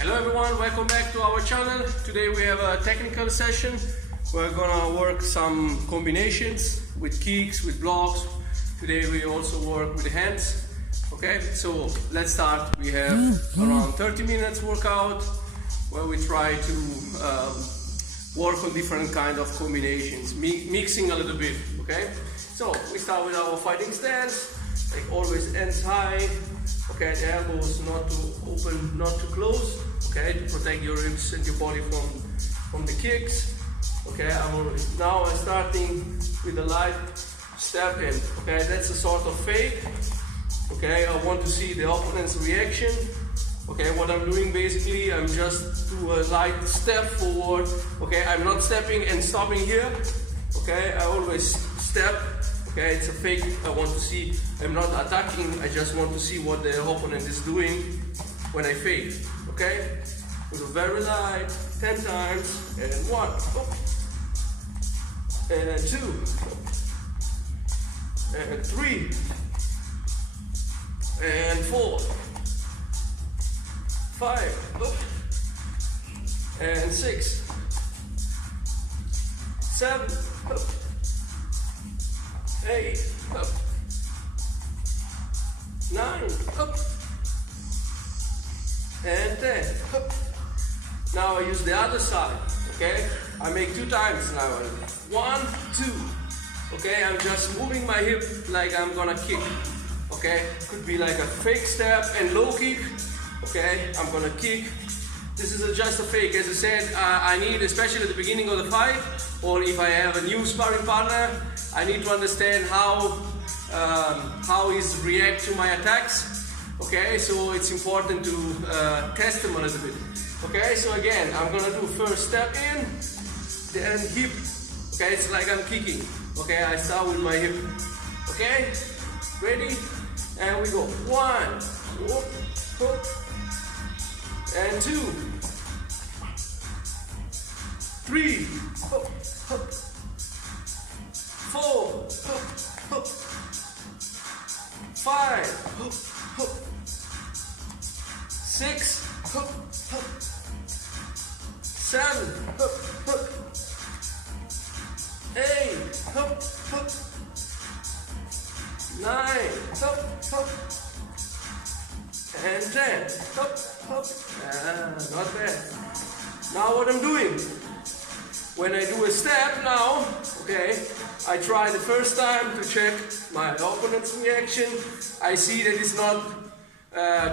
Hello everyone, welcome back to our channel. Today we have a technical session. We're gonna work some combinations with kicks, with blocks. Today we also work with the hands. Okay, so let's start. We have around 30 minutes workout where we try to work on different kind of combinations, mixing a little bit. Okay, so we start with our fighting stance, like always hands high. Okay, the elbows not to open, not to close. Okay, to protect your ribs and your body from the kicks. Okay, now I'm starting with a light step in. Okay, that's a sort of fake. Okay, I want to see the opponent's reaction. Okay, what I'm doing basically, I'm just do a light step forward. Okay, I'm not stepping and stopping here. Okay, I always step. Okay, it's a fake. I want to see. I'm not attacking. I just want to see what the opponent is doing when I fake. Okay, with a very light, 10 times, and 1, and 2, and 3, and 4, 5, and 6, 7, 8, 9, and 10. Now I use the other side. Okay, I make 2 times now. 1, 2. Okay, I'm just moving my hip like I'm gonna kick. Okay, could be like a fake step and low kick. Okay, I'm gonna kick. This is just a fake. As I said, I need, especially at the beginning of the fight, or if I have a new sparring partner, I need to understand how he's react to my attacks. Okay, so it's important to test them a little bit. Okay, so again, I'm gonna do first step in, then hip. Okay, it's like I'm kicking. Okay, I start with my hip. Okay, ready? And we go 1, and 2, 3, 4, 5, 6, 7, 8, 9, and 10. Not bad. Now what I'm doing, when I do a step now, okay, I try the first time to check my opponent's reaction. I see that it's not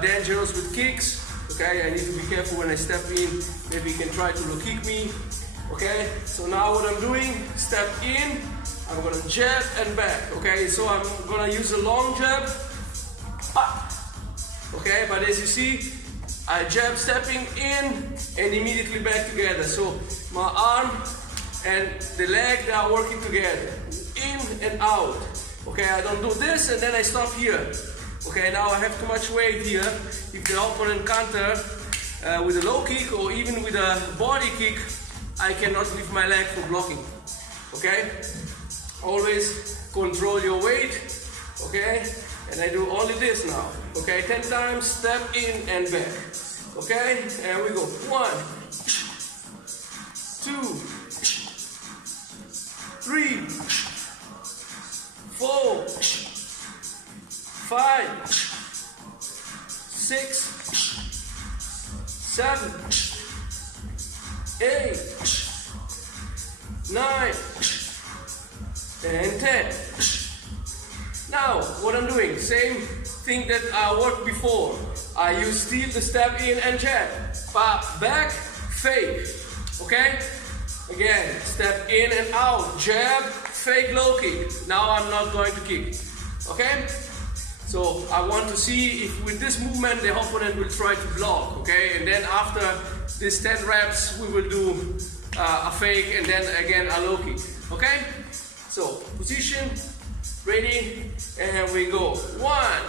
dangerous with kicks. Okay, I need to be careful when I step in. Maybe he can try to low kick me. Okay, so now what I'm doing, step in, I'm gonna jab and back. Okay, so I'm gonna use a long jab. Okay, but as you see, I jab stepping in and immediately back together. So my arm and the leg, they are working together, in and out. Okay, I don't do this and then I stop here. Okay, now I have too much weight here. If the opponent counter with a low kick or even with a body kick, I cannot lift my leg for blocking. Okay, always control your weight. Okay, and I do only this now. Okay, 10 times, step in and back. Okay, and we go 1, 2, 3, 4, 5, 6, 7, 8, 9, and 10. Now, what I'm doing, same thing that I worked before. I use still the step in and jab. Back, fake. Okay? Again, step in and out, jab, fake low kick. Now I'm not going to kick. Okay? So I want to see if with this movement the opponent will try to block. Okay? And then after this 10 reps, we will do a fake and then again a low kick. Okay? So position, ready, and we go 1,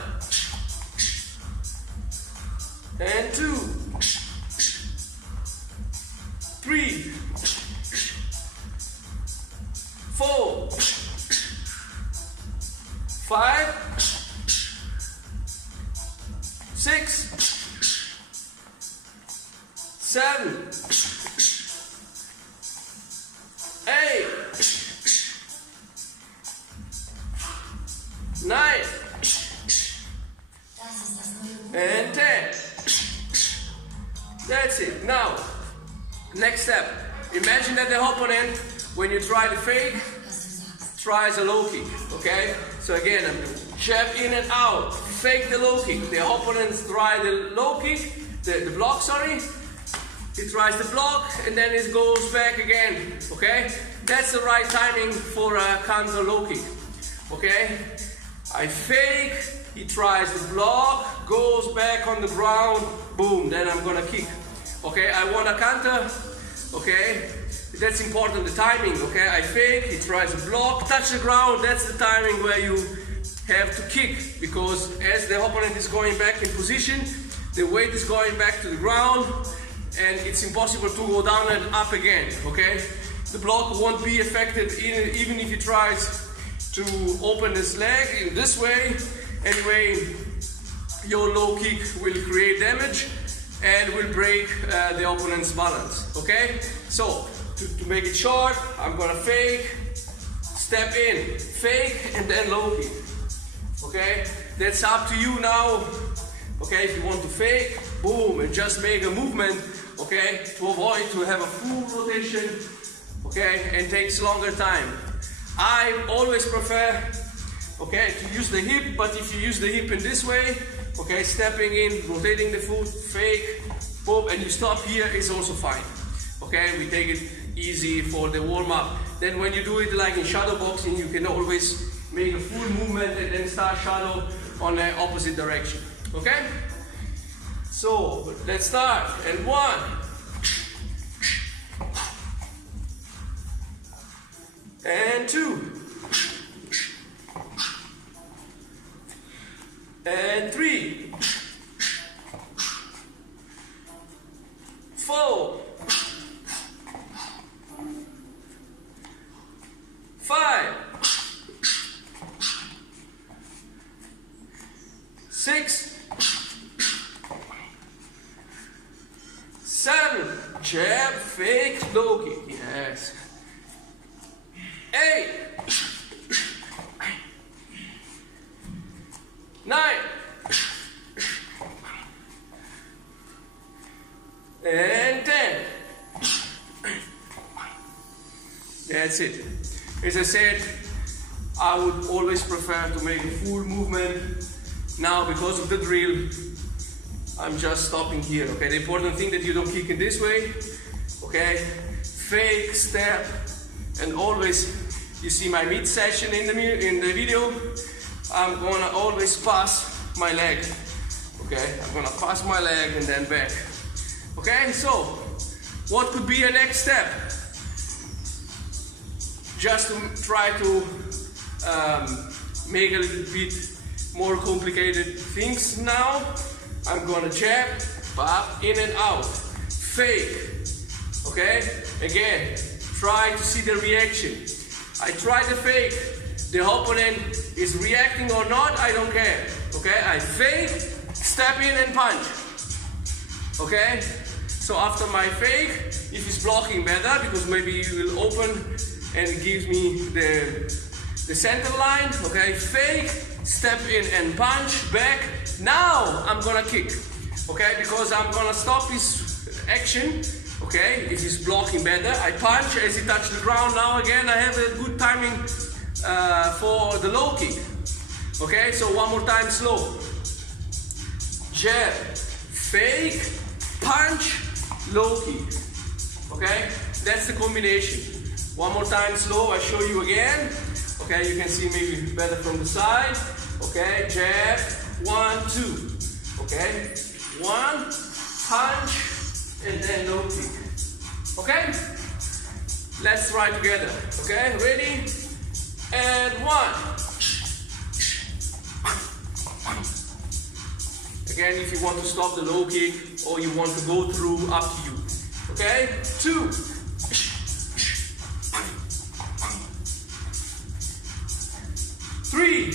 and 2, 3, 4, 5, 6, 7, 8, 9, and 10. That's it. Now, next step. Imagine that the opponent, when you try the fake, tries a low kick. Okay? So again, I'm doing jab in and out, fake the low kick. The opponent tries the low kick, the block, sorry. He tries the block and then it goes back again. Okay? That's the right timing for a counter low kick. Okay? I fake, he tries the block, goes back on the ground, boom, then I'm gonna kick. Okay, I want a counter, okay, that's important, the timing, okay, I fake, he tries the block, touch the ground, that's the timing where you have to kick, because as the opponent is going back in position, the weight is going back to the ground, and it's impossible to go down and up again, okay. The block won't be effective even if he tries to open his leg in this way. Anyway, your low kick will create damage and will break the opponent's balance, okay? So, to make it short, I'm gonna fake, step in, fake, and then low kick, okay? That's up to you now, okay? If you want to fake, boom, and just make a movement, okay? To avoid to have a full rotation, okay? And takes longer time. I always prefer, okay, to use the hip, but if you use the hip in this way, okay, stepping in, rotating the foot, fake, boom, and you stop here is also fine. Okay, we take it easy for the warm-up. Then when you do it like in shadow boxing, you can always make a full movement and then start shadow on the opposite direction. Okay? So, let's start. And 1. And 2. And 3. 4. 5. 6. 7. Jab, fake, low kick. Yes. 8. 9. And 10. That's it. As I said, I would always prefer to make a full movement. Now, because of the drill, I'm just stopping here. Okay, the important thing that you don't kick in this way. Okay, fake, step, and always, you see my mid session in the video, I'm gonna always pass my leg. Okay, I'm gonna pass my leg and then back. Okay, so what could be a next step? Just to try to make a little bit more complicated things now. I'm gonna jab, pop, in and out, fake. Okay, again, try to see the reaction. I try the fake, the opponent is reacting or not, I don't care. Okay, I fake, step in and punch. Okay, so after my fake, if he's blocking better, because maybe you will open and it gives me the center line. Okay, fake, step in and punch, back. Now I'm gonna kick. Okay, because I'm gonna stop his action. Okay, if he's blocking better, I punch as he touches the ground. Now again, I have a good timing for the low kick. Okay, so one more time slow. Jab, fake, punch, low kick. Okay, that's the combination. One more time slow, I show you again. Okay, you can see maybe better from the side. Okay, jab, 1, 2. Okay, 1, punch, and then low kick. Okay? Let's try together. Okay, ready? And 1. Again, if you want to stop the low kick or you want to go through, up to you. Okay? 2. 3.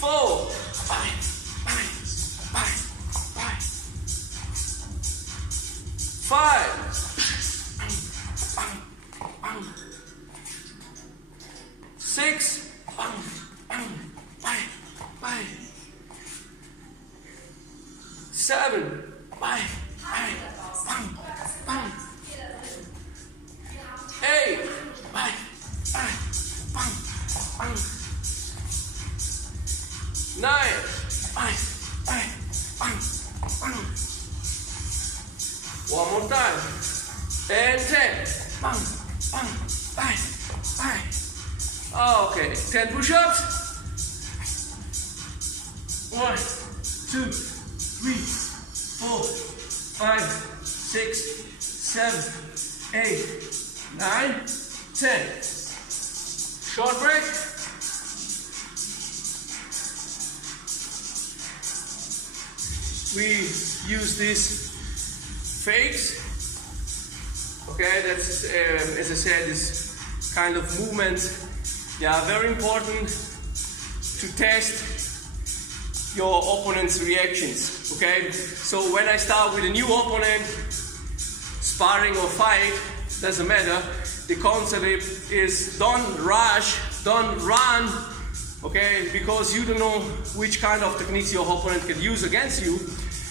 4. 7, 8, 9, 1 more time, and 10. Okay, 10 push-ups. 1, 2, 3, 4, 5, 6, 7, 8, 9, 10. Short break. We use these fakes. Okay, that's as I said, this kind of movement. Yeah, very important to test your opponent's reactions. Okay, so when I start with a new opponent, sparring or fight, doesn't matter. The concept is don't rush, don't run. Okay, because you don't know which kind of techniques your opponent can use against you.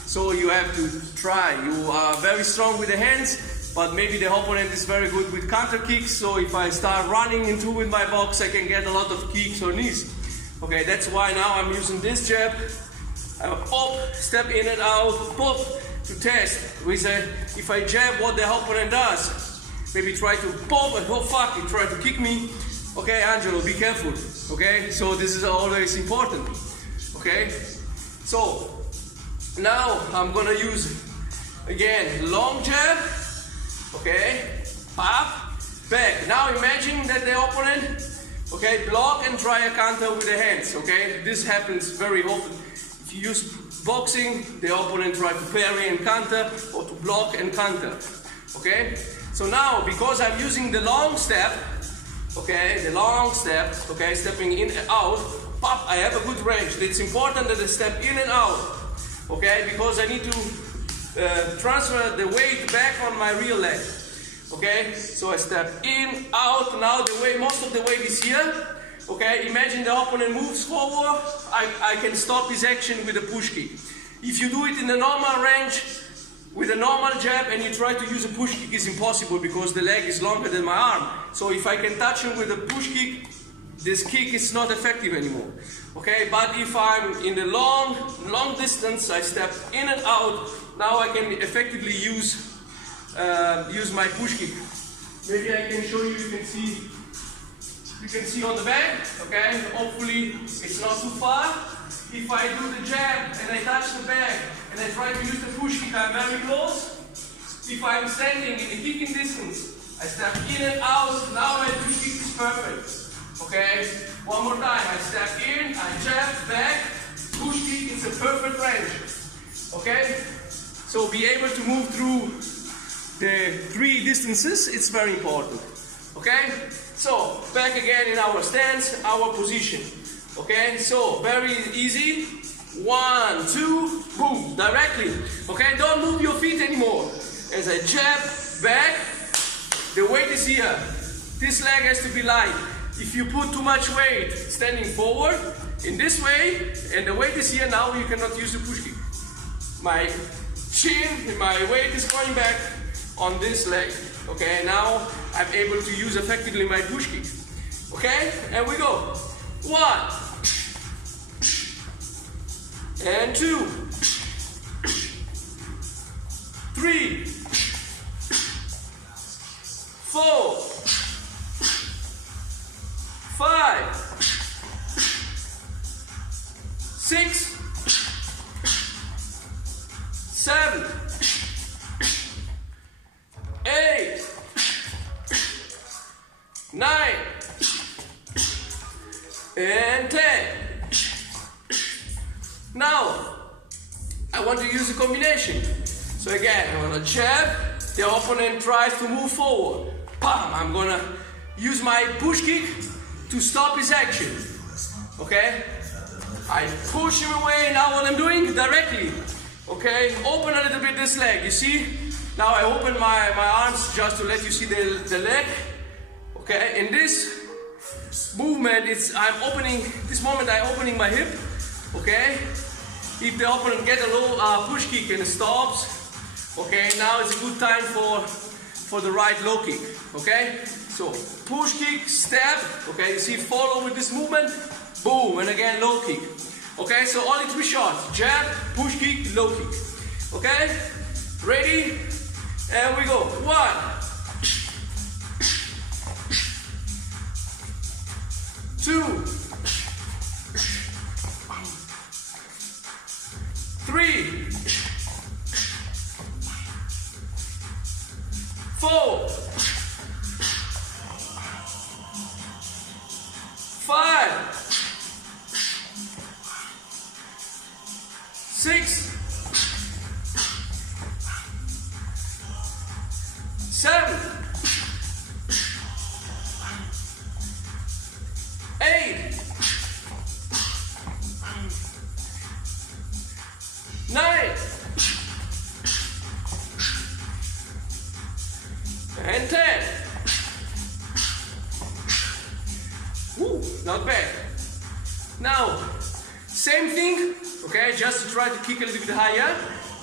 So you have to try. You are very strong with the hands, but maybe the opponent is very good with counter kicks. So if I start running into with my box, I can get a lot of kicks or knees. Okay, that's why now I'm using this jab. I pop, step in and out, pop, to test. We say, if I jab, what the opponent does. Maybe try to pop and oh fuck, he tried to kick me. Okay, Angelo, be careful. Okay, so this is always important. Okay, so now I'm gonna use again long jab. Okay, pop, back. Now imagine that the opponent, okay, block and try a counter with the hands. Okay, this happens very often. If you use boxing, the opponent try to parry and counter or to block and counter. Okay, so now because I'm using the long step. Okay, the long step, okay, stepping in and out, pop, I have a good range. It's important that I step in and out, okay, because I need to transfer the weight back on my real leg, okay, so I step in, out, now the weight, most of the weight is here, okay, imagine the opponent moves forward, I can stop his action with a push kick. If you do it in the normal range, with a normal jab and you try to use a push kick, is impossible because the leg is longer than my arm. So if I can touch him with a push kick, this kick is not effective anymore. Okay, but if I'm in the long distance, I step in and out, now I can effectively use my push kick. Maybe I can show you, you can see on the back, okay, hopefully it's not too far. If I do the jab and I touch the bag and I try to use the push kick, I'm very close. If I'm standing in a kicking distance, I step in and out, now my push kick is perfect. Okay, one more time, I step in, I jab, back, push kick, it's a perfect range. Okay, so be able to move through the 3 distances, it's very important. Okay, so back again in our stance, our position. Okay, so very easy. 1, 2, boom, directly. Okay, don't move your feet anymore. As I jab, back, the weight is here. This leg has to be light. If you put too much weight standing forward, in this way, and the weight is here, now you cannot use the push kick. My chin, my weight is going back on this leg. Okay, now I'm able to use effectively my push kick. Okay, and we go. 1, and 2, 3, 4, 5, 6, 7, 8, 9, and 10. Now, I want to use a combination. So again, I'm gonna jab, the opponent tries to move forward. Bam, I'm gonna use my push kick to stop his action. Okay? I push him away, now what I'm doing, directly. Okay, open a little bit this leg, you see? Now I open my arms just to let you see the leg. Okay, in this movement, I'm opening my hip. Okay, if the opponent get a low push kick and stops, okay, now it's a good time for the right low kick, okay? So push kick, step, okay, you see follow with this movement, boom, and again low kick. Okay, so only 3 shots, jab, push kick, low kick. Okay, ready? And we go. 1, 2, 3, 4, 5, 6, 7, 8, 9, and 10. Woo, not bad. Now, same thing, okay, just to try to kick a little bit higher.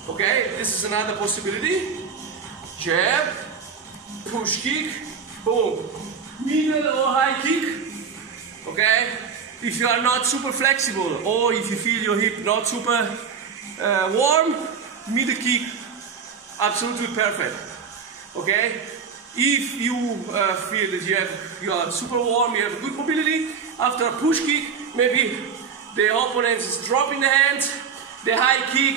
Okay, this is another possibility. Jab, push kick, boom. Middle or high kick, okay? If you are not super flexible or if you feel your hip not super warm, middle kick, absolutely perfect, okay? If you feel that you are super warm, you have good mobility, after a push kick, maybe the opponent is dropping the hands, the high kick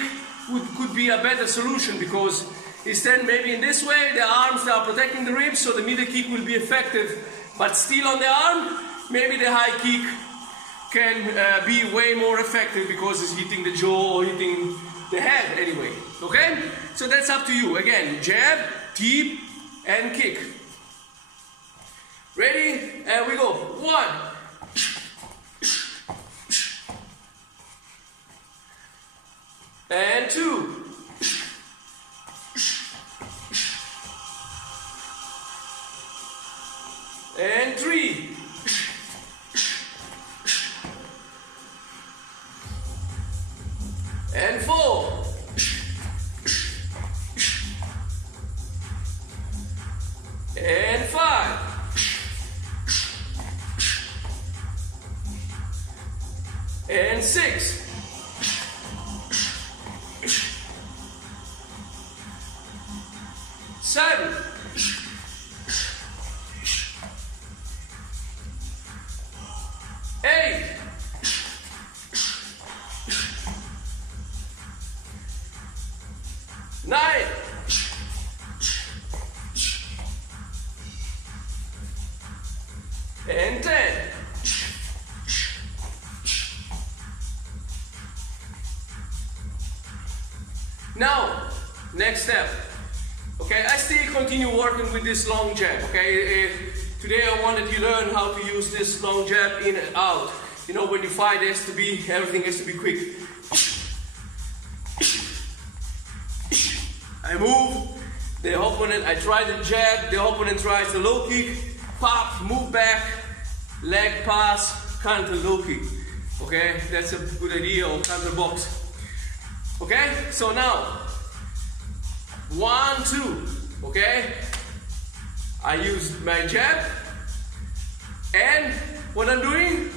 could be a better solution, because instead maybe in this way the arms are protecting the ribs, so the middle kick will be effective, but still on the arm, maybe the high kick can be way more effective because it's hitting the jaw or hitting the head anyway, okay? So that's up to you. Again, jab, tip, and kick. Ready? And we go. 1, and 2, and 3, and 4, and 5, and 6, seven, 8, 9, and 10. Now, next step. Okay, I still continue working with this long jab. Okay, today I wanted you to learn how to use this long jab in and out. You know, when you fight, everything has to be quick. I move, the opponent, I try the jab, the opponent tries the low kick, pop, move back, leg pass, counter low kick. Okay, that's a good idea, or counter box. Okay, so now, 1, 2, okay? I use my jab, and what I'm doing,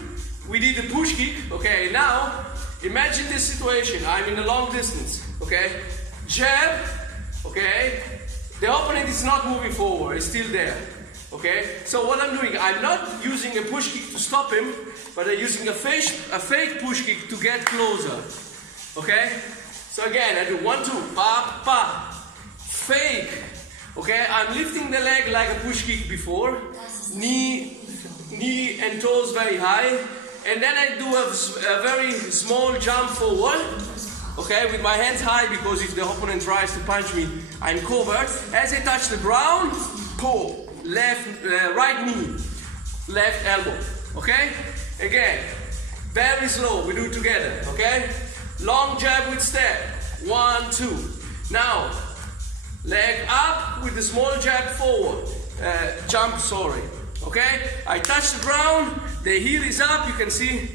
we did the push kick, okay? Now, imagine this situation, I'm in a long distance, okay? Jab, okay? The opponent is not moving forward, it's still there, okay? So what I'm doing, I'm not using a push kick to stop him, but I'm using a fake push kick to get closer, okay? So again, I do 1, 2, pa, pa, fake, okay? I'm lifting the leg like a push kick before, knee and toes very high, and then I do a very small jump forward, okay, with my hands high, because if the opponent tries to punch me, I'm covered. As I touch the ground, pull, right knee, left elbow, okay? Again, very slow, we do it together, okay? Long jab with step, 1, 2. Now, leg up with the small jab forward, jump, sorry. Okay, I touch the ground, the heel is up, you can see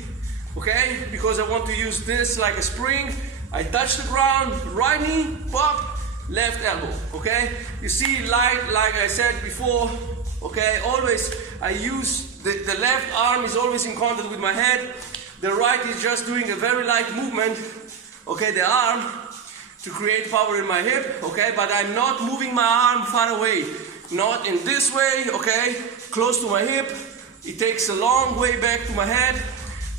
okay? Because I want to use this like a spring. I touch the ground, right knee, pop, left elbow, okay? You see, like I said before, okay, always I use the left arm is always in contact with my head. The right is just doing a very light movement, okay, the arm, to create power in my hip, okay? But I'm not moving my arm far away. Not in this way, okay? Close to my hip. It takes a long way back to my head.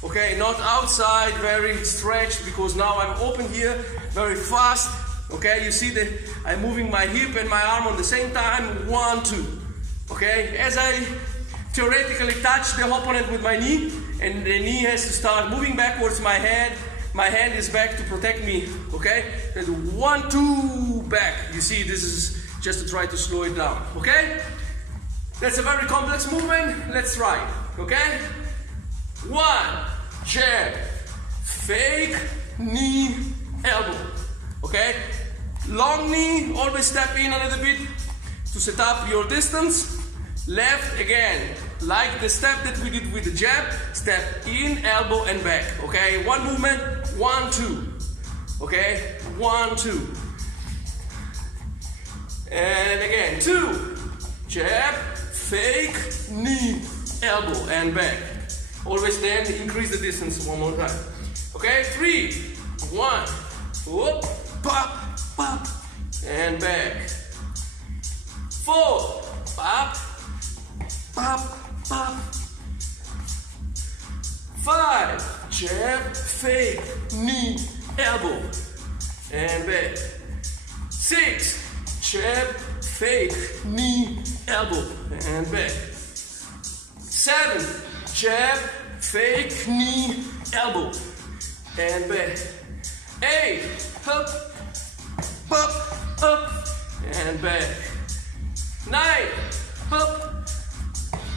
Okay, not outside, very stretched, because now I'm open here, very fast. Okay, you see that I'm moving my hip and my arm on the same time. 1, 2. Okay, as I theoretically touch the opponent with my knee, and the knee has to start moving backwards my head. My hand is back to protect me. Okay, and 1, 2, back. You see, this is just to try to slow it down. Okay, that's a very complex movement. Let's try it. Okay. 1, jab, fake, knee, elbow, okay? Long knee, always step in a little bit to set up your distance. Left, again, like the step that we did with the jab, step in, elbow and back, okay? One movement, 1, 2, okay? 1, 2. And again, 2, jab, fake, knee, elbow and back. Always then increase the distance one more time. Okay, 3, 1, whoop, pop, pop, and back. 4, pop, pop, pop. 5, jab, fake, knee, elbow, and back. 6, jab, fake, knee, elbow, and back. 7, jab, fake, knee, elbow, and back. 8, up, up, and back. 9, up,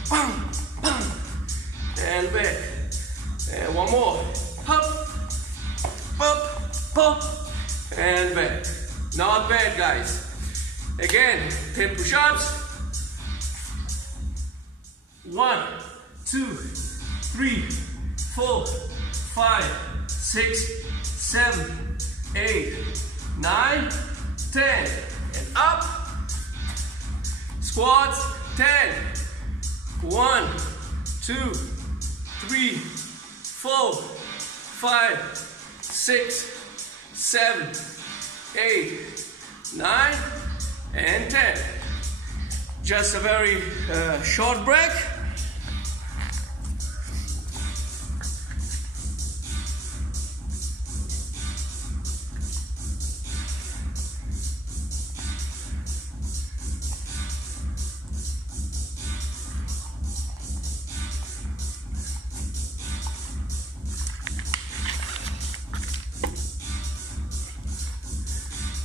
bam, bam, and back. And one more, up, and back. Not bad, guys. Again, 10 push-ups. 1, 2, 3, 4, 5, 6, 7, 8, 9, 10. And up. Squats, 10. 1, 2, 3, 4, 5, 6, 7, 8, 9, and 10. Just a very short break.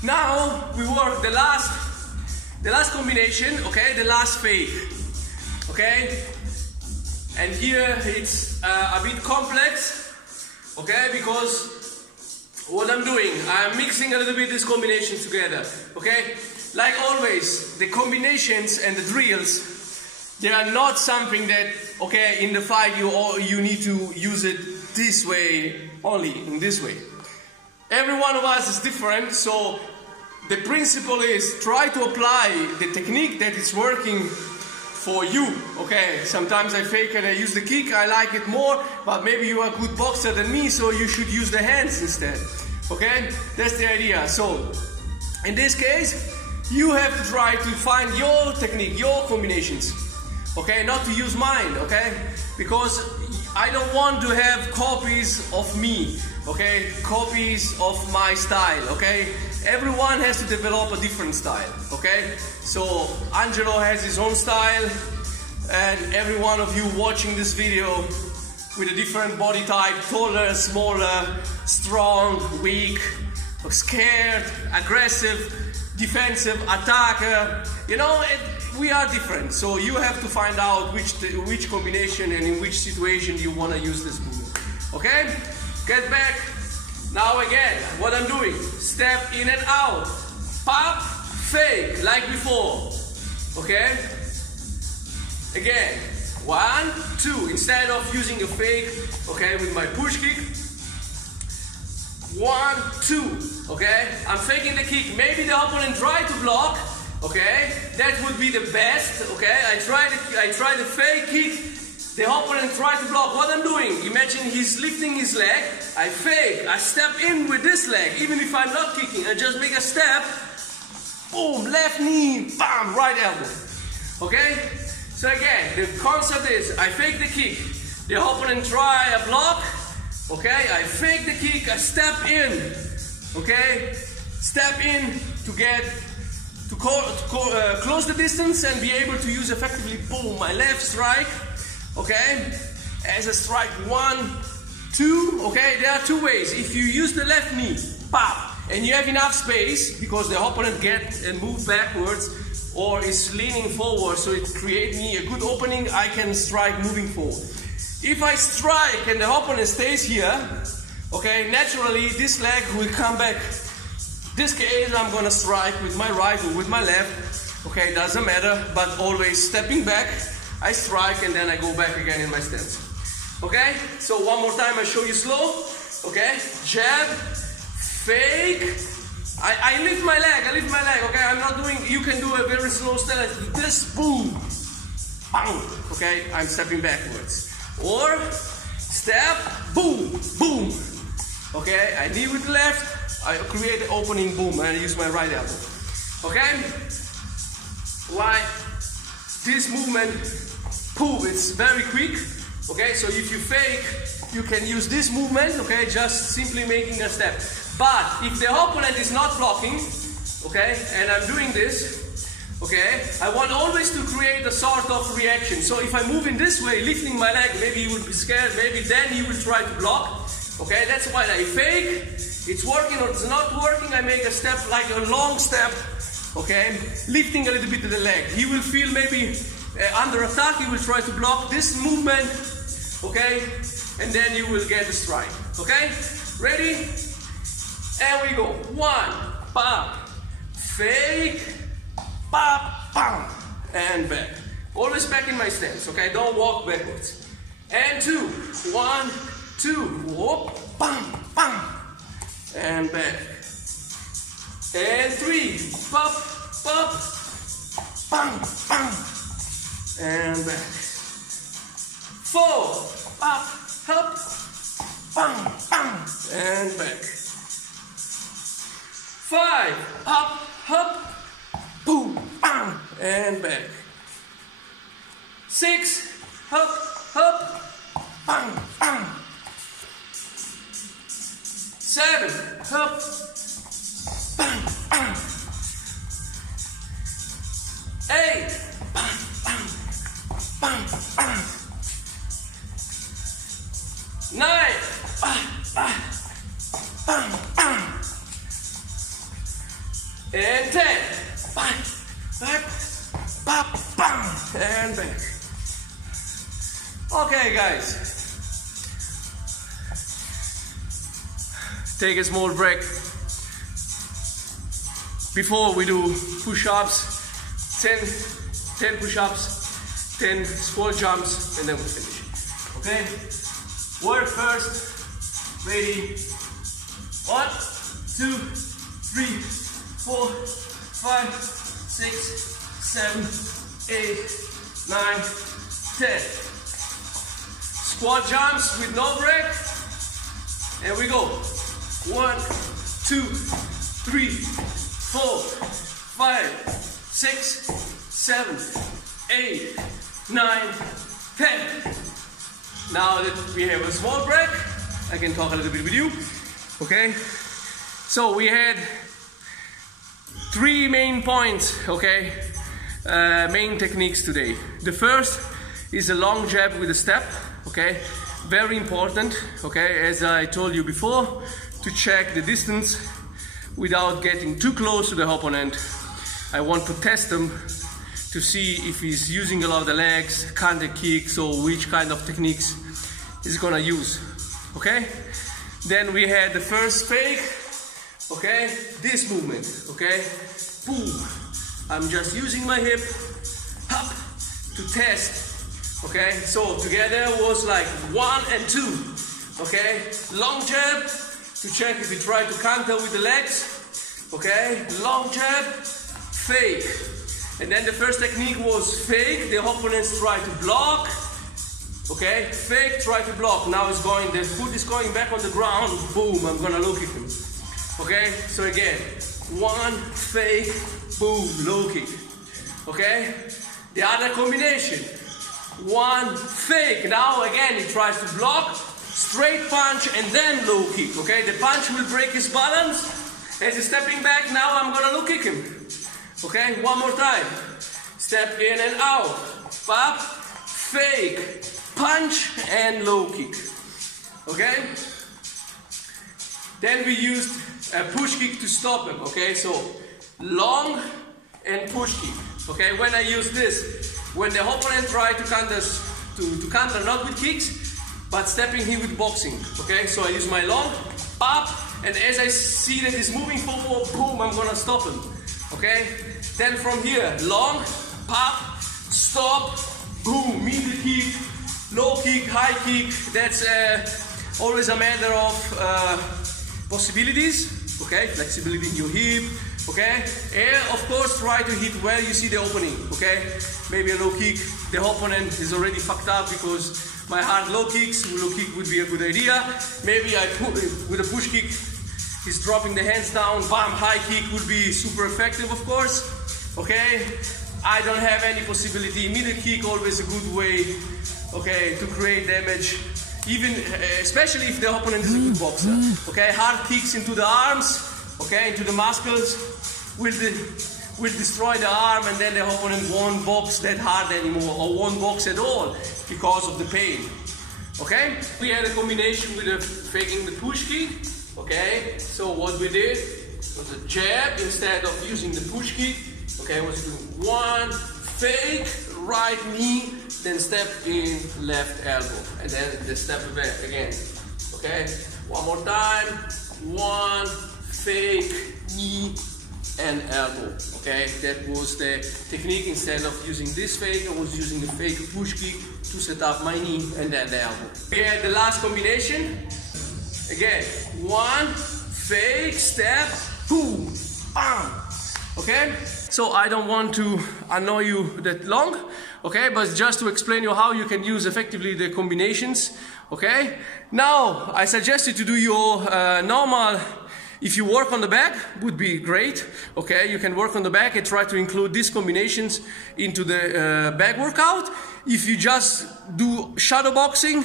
Now we work the last combination, okay, the last fake, okay, and here it's a bit complex, okay, because what I'm doing, I'm mixing a little bit these combinations together, okay, like always, the combinations and the drills, they are not something that, okay, in the fight you need to use it this way, only in this way. Every one of us is different, so the principle is try to apply the technique that is working for you, okay? Sometimes I fake and I use the kick, I like it more, but maybe you are a good boxer than me, so you should use the hands instead, okay? That's the idea. So, in this case, you have to try to find your technique, your combinations, okay? Not to use mine, okay? Because I don't want to have copies of me, okay? Copies of my style, okay? Everyone has to develop a different style, okay? So Angelo has his own style, and every one of you watching this video with a different body type, taller, smaller, strong, weak, scared, aggressive, defensive, attacker, you know, we are different. So you have to find out which combination and in which situation you want to use this movement, okay? Get back. Now again, what I'm doing, step in and out, pop, fake, like before, okay? Again, 1, 2. Instead of using a fake, okay, with my push kick. 1, 2. Okay, I'm faking the kick. Maybe the opponent try to block. Okay, that would be the best. Okay, I try the fake kick. The opponent try to block. What I'm doing? Imagine he's lifting his leg. I fake. I step in with this leg, even if I'm not kicking. I just make a step. Boom, left knee, bam, right elbow. Okay? So again, the concept is I fake the kick. The opponent try a block. Okay? I fake the kick, I step in. Okay? Step in to get to close the distance and be able to use effectively, boom, my left strike. Okay? As a strike 1, 2. Okay? There are two ways. If you use the left knee, pop. And you have enough space because the opponent gets and move backwards or is leaning forward, so it creates me a good opening. I can strike moving forward. If I strike and the opponent stays here, okay, naturally this leg will come back. This case I'm gonna strike with my right or with my left. Okay, doesn't matter, but always stepping back. I strike and then I go back again in my stance. Okay, so one more time I show you slow. Okay, jab. Fake. I lift my leg, okay? I'm not doing, you can do a very slow step like this, boom, bang, okay? I'm stepping backwards. Or, step, boom, boom, okay? I knee with the left, I create an opening, boom, and I use my right elbow, okay? Like this movement, boom, it's very quick, okay? So if you fake, you can use this movement, okay? Just simply making a step. But if the opponent is not blocking, okay, and I'm doing this, okay, I want always to create a sort of reaction. So if I move in this way, lifting my leg, maybe he will be scared, maybe then he will try to block. Okay, that's why I fake. It's working or it's not working. I make a step, like a long step, okay, lifting a little bit of the leg. He will feel maybe under attack, he will try to block this movement, okay, and then you will get a strike. Okay, ready? And we go 1, bam, fake, pop, bam, and back. Always back in my stance, okay? Don't walk backwards. And 2, 1, 2, whoop, bam, bam, and back. And 3, pop, pop, bam, bam, and back. 4, pop, hop, bam, bam, and back. 5, up, up, boom, bam, and back. 6, up, up, bam, bam. 7, up, bam, bam. 8, bam, bam, bam, bam. 9, bam, bam, bam, bam. And 10, back, back, bam, bam, and back. Okay, guys. Take a small break. Before we do push-ups, 10 push-ups, 10 squat jumps, and then we'll finish. Okay? Work first. Ready? 1, 2, 3, 4, 5, 6, 7, 8, 9, 10. Squat jumps with no break. And we go. 1, 2, 3, 4, 5, 6, 7, 8, 9, 10. Now that we have a small break, I can talk a little bit with you. Okay? So we had 3 main points, okay, main techniques today. The first is a long jab with a step, okay, very important, okay, as I told you before, to check the distance without getting too close to the opponent. I want to test him to see if he's using a lot of the legs, counter kicks, or which kind of techniques he's gonna use, okay. Then we had the first fake. Okay, this movement, okay, boom, I'm just using my hip, up, to test, Okay, so together was like 1 and 2. Okay, long jab to check if you try to counter with the legs. Okay, long jab, fake. And then the first technique was fake. The opponents try to block. Okay, fake, try to block. Now it's going, the foot is going back on the ground. Boom, I'm gonna low kick him. Okay, so again, 1, fake, boom, low kick. Okay, the other combination, 1, fake. Now again, he tries to block, straight punch, and then low kick. Okay, the punch will break his balance. As he's stepping back, now I'm gonna low kick him. Okay, one more time. Step in and out. Pop, fake, punch, and low kick. Okay? Then we used a push kick to stop him. Okay, so long and push kick. Okay, when I use this, when the opponent try to counter not with kicks, but stepping him with boxing. Okay, so I use my long, pop, and as I see that he's moving forward, boom, I'm gonna stop him. Okay, then from here, long, pop, stop, boom, middle kick, low kick, high kick. That's always a matter of possibilities. Okay, flexibility in your hip. Okay, and of course try to hit where you see the opening. Okay, maybe a low kick. The opponent is already fucked up because my hard low kicks. Low kick would be a good idea. Maybe I put with a push kick. He's dropping the hands down. Bam, high kick would be super effective, of course. Okay, I don't have any possibility. Middle kick always a good way. Okay, to create damage. Even, especially if the opponent is a good boxer. Okay, hard kicks into the arms. Okay, into the muscles will destroy the arm, and then the opponent won't box that hard anymore, or won't box at all because of the pain. Okay, we had a combination with faking the push kick. Okay, so what we did was a jab instead of using the push kick. Okay, was doing 1, fake, right knee, then step in, left elbow, and then the step back again. Okay, one more time, 1, fake, knee, and elbow. Okay, that was the technique. Instead of using this fake, I was using the fake push kick to set up my knee and then the elbow. We had the last combination. Again, 1, fake, step, boom, bam. Okay, so I don't want to annoy you that long. Okay, but just to explain you how you can use effectively the combinations. Okay, now I suggest you to do your normal. If you work on the back, would be great. Okay, you can work on the back and try to include these combinations into the back workout. If you just do shadow boxing,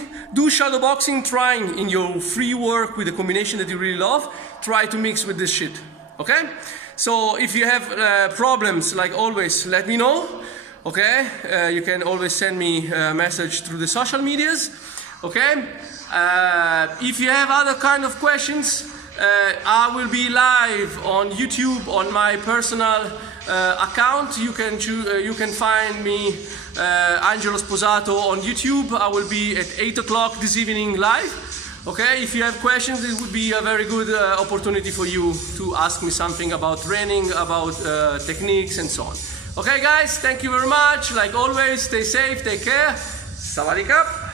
trying in your free work with a combination that you really love, try to mix with this shit. Okay? So if you have problems, like always, let me know. Okay? You can always send me a message through the social medias. Okay? If you have other kind of questions, I will be live on YouTube on my personal account. You can find me Angelo Sposato on YouTube. I will be at 8 o'clock this evening live. Okay, if you have questions, it would be a very good opportunity for you to ask me something about training, about techniques and so on. Okay guys, thank you very much. Like always, stay safe, take care. Sawadee Krap.